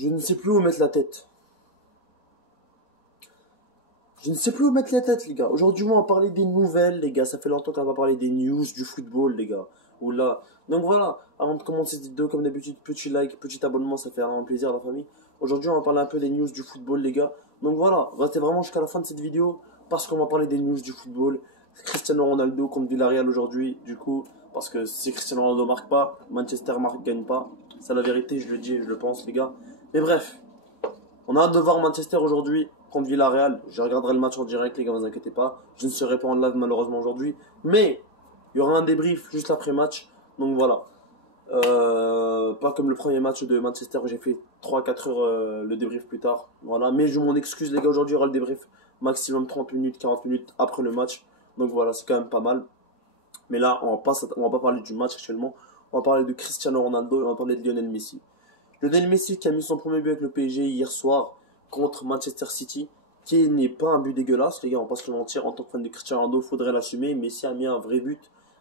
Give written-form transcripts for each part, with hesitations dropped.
Je ne sais plus où mettre la tête. Je ne sais plus où mettre la tête, les gars. Aujourd'hui, on va parler des nouvelles, les gars. Ça fait longtemps qu'on va parler des news du football, les gars. Oula. Donc voilà, avant de commencer cette vidéo, comme d'habitude, petit like, petit abonnement, ça fait vraiment plaisir, la famille. Aujourd'hui, on va parler un peu des news du football, les gars. Donc voilà, restez vraiment jusqu'à la fin de cette vidéo, parce qu'on va parler des news du football. Cristiano Ronaldo contre Villarreal aujourd'hui, du coup, parce que si Cristiano Ronaldo marque pas, Manchester gagne pas. C'est la vérité, je le dis, je le pense, les gars. Mais bref, on a hâte de voir Manchester aujourd'hui contre Villarreal. Je regarderai le match en direct, les gars, vous inquiétez pas. Je ne serai pas en live malheureusement aujourd'hui. Mais il y aura un débrief juste après match. Donc voilà. Pas comme le premier match de Manchester où j'ai fait 3-4 heures le débrief plus tard. Voilà. Mais je m'en excuse, les gars. Aujourd'hui, il y aura le débrief maximum 30 minutes, 40 minutes après le match. Donc voilà, c'est quand même pas mal. Mais là, on va pas parler du match actuellement. On va parler de Cristiano Ronaldo et on va parler de Lionel Messi. Lionel Messi qui a mis son premier but avec le PSG hier soir contre Manchester City, qui n'est pas un but dégueulasse, les gars, on va pas se le mentir, en tant que fan de Cristiano Ronaldo, il faudrait l'assumer. Messi a mis un vrai but,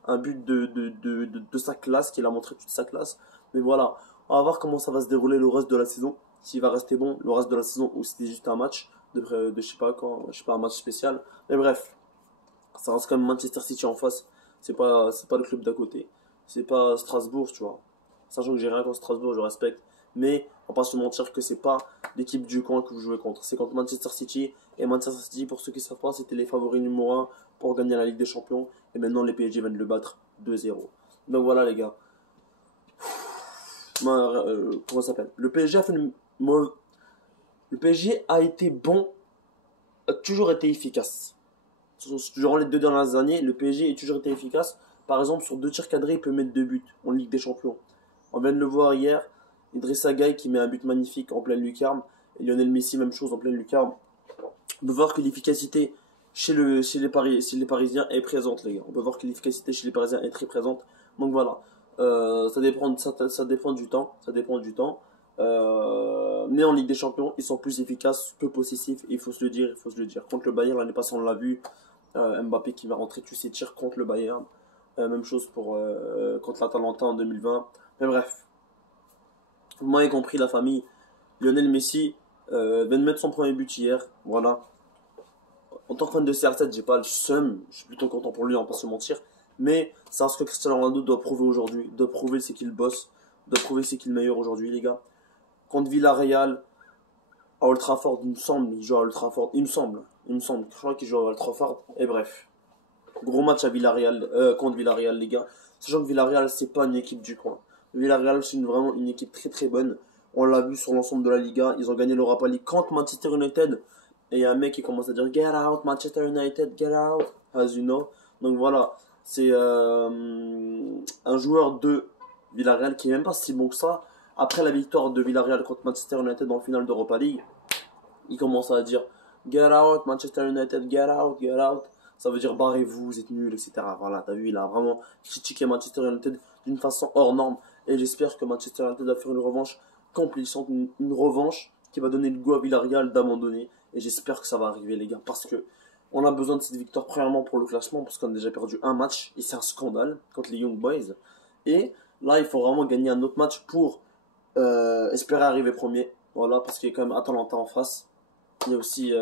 un but de sa classe, qu'il a montré toute sa classe. Mais voilà, on va voir comment ça va se dérouler le reste de la saison, s'il va rester bon le reste de la saison ou si c'était juste un match de je sais pas quand, je sais pas, un match spécial. Mais bref, ça reste quand même Manchester City en face, c'est pas le club d'à côté, c'est pas Strasbourg, tu vois. Sachant que j'ai rien contre Strasbourg, je respecte. Mais on va pas se mentir que c'est pas l'équipe du coin que vous jouez contre. C'est contre Manchester City. Et Manchester City, pour ceux qui ne savent pas, c'était les favoris numéro 1 pour gagner la Ligue des Champions. Et maintenant, les PSG viennent de le battre 2-0. Donc voilà, les gars. Comment ça s'appelle? Le PSG a fait Le PSG a été bon, a toujours été efficace. Durant les 2 dernières années, le PSG a toujours été efficace. Par exemple, sur 2 tirs cadrés, il peut mettre 2 buts en Ligue des Champions. On vient de le voir hier. Idrissa Gueye qui met un but magnifique en pleine lucarne. Et Lionel Messi, même chose en pleine lucarne. On peut voir que l'efficacité chez les Parisiens est présente, les gars. On peut voir que l'efficacité chez les Parisiens est très présente. Donc voilà. Ça dépend du temps. Ça dépend du temps. Mais en Ligue des Champions, ils sont plus efficaces que possessifs. Il faut se le dire, il faut se le dire. Contre le Bayern, l'année passée, on l'a vu. Mbappé qui va rentrer tous ses tirs contre le Bayern. Même chose pour contre l'Atalanta en 2020. Mais bref. Vous m'avez compris, la famille. Lionel Messi vient de mettre son premier but hier. Voilà. En tant que fan de CR7, j'ai pas le seum. Je suis plutôt content pour lui, on va pas se mentir. Mais c'est ce que Cristiano Ronaldo doit prouver aujourd'hui. Doit prouver c'est qu'il bosse. Doit prouver c'est qu'il est meilleur aujourd'hui, les gars. Contre Villarreal, à Old Trafford, il me semble. Il joue à Old Trafford. Il me semble. Je crois qu'il joue à Old Trafford. Et bref. Gros match à Villarreal, contre Villarreal, les gars. Sachant que Villarreal, c'est pas une équipe du coin. Villarreal, c'est vraiment une équipe très très bonne. On l'a vu sur l'ensemble de la Liga. Ils ont gagné l'Europa League contre Manchester United. Et il y a un mec qui commence à dire Get out, Manchester United, get out, as you know. Donc voilà, c'est un joueur de Villarreal qui est même pas si bon que ça. Après la victoire de Villarreal contre Manchester United en finale d'Europa League, il commence à dire Get out, Manchester United, get out, get out. Ça veut dire barrez-vous, vous êtes nuls, etc. Voilà, t'as vu, il a vraiment critiqué Manchester United d'une façon hors norme. Et j'espère que Manchester United va faire une revanche complète, une revanche qui va donner le goût à Villarreal d'abandonner. Et j'espère que ça va arriver, les gars, parce que on a besoin de cette victoire premièrement pour le classement, parce qu'on a déjà perdu un match, et c'est un scandale contre les Young Boys. Et là, il faut vraiment gagner un autre match pour espérer arriver premier. Voilà, parce qu'il y a quand même Atalanta en face. Il y a aussi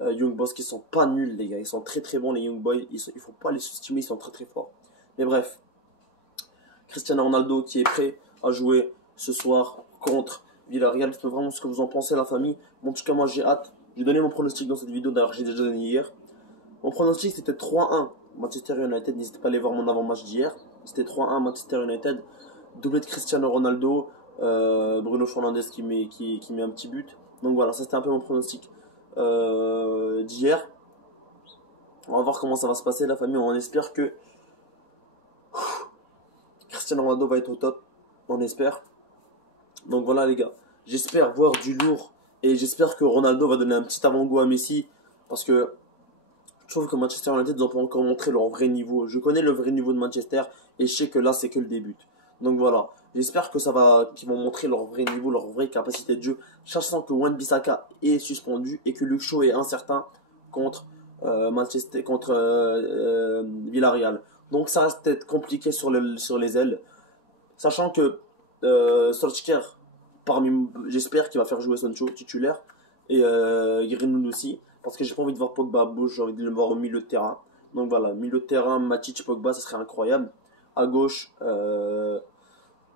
Young Boys qui sont pas nuls, les gars. Ils sont très très bons, les Young Boys. Il faut pas les sous-estimer, ils sont très très forts. Mais bref, Cristiano Ronaldo qui est prêt à jouer ce soir contre Villarreal. Dites-moi vraiment ce que vous en pensez, la famille. Bon, en tout cas, moi j'ai hâte. J'ai donné mon pronostic dans cette vidéo, d'ailleurs j'ai déjà donné hier. Mon pronostic c'était 3-1 Manchester United. N'hésitez pas à aller voir mon avant-match d'hier. C'était 3-1 Manchester United. Doublé de Cristiano Ronaldo. Bruno Fernandes qui met un petit but. Donc voilà, ça c'était un peu mon pronostic d'hier. On va voir comment ça va se passer, la famille. On espère que Cristiano Ronaldo va être au top. On espère. Donc voilà, les gars. J'espère voir du lourd. Et j'espère que Ronaldo va donner un petit avant-goût à Messi. Parce que je trouve que Manchester United n'a pas encore montré leur vrai niveau. Je connais le vrai niveau de Manchester. Et je sais que là, c'est que le début. Donc voilà. J'espère que qu'ils vont montrer leur vrai niveau, leur vraie capacité de jeu. Sachant que Wan-Bissaka est suspendu et que Luke Shaw est incertain contre Villarreal. Donc ça reste compliqué sur les ailes. Sachant que Solskjaer j'espère qu'il va faire jouer Sancho titulaire et Greenwood aussi, parce que j'ai pas envie de voir Pogba à gauche, j'ai envie de le voir au milieu de terrain. Donc voilà, milieu de terrain, Matic, Pogba, ça serait incroyable. À gauche,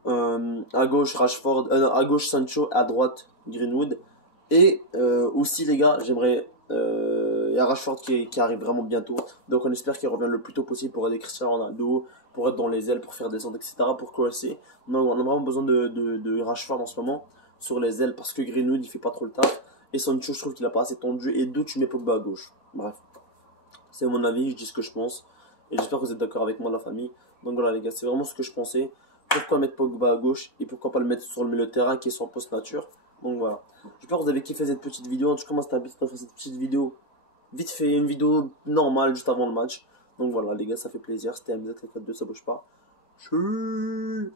Rashford, à gauche Sancho, à droite Greenwood. Et aussi les gars, j'aimerais, il y a Rashford qui arrive vraiment bientôt, donc on espère qu'il revient le plus tôt possible pour aider Cristiano Ronaldo, pour être dans les ailes, pour faire des centres, etc., pour crosser. Donc on a vraiment besoin de Rashford en ce moment sur les ailes, parce que Greenwood il fait pas trop le taf, et Sancho je trouve qu'il a pas assez tendu, et d'où tu mets Pogba à gauche. Bref, c'est mon avis, je dis ce que je pense, et j'espère que vous êtes d'accord avec moi la famille. Donc voilà les gars, c'est vraiment ce que je pensais. Pourquoi mettre Pogba à gauche et pourquoi pas le mettre sur le milieu de terrain qui est son poste nature. Donc voilà. J'espère que vous avez kiffé cette petite vidéo. En tout cas, moi, c'était un plaisir de faire cette petite vidéo. Vite fait, une vidéo normale juste avant le match. Donc voilà, les gars, ça fait plaisir. C'était MZ42, ça bouge pas. Chut.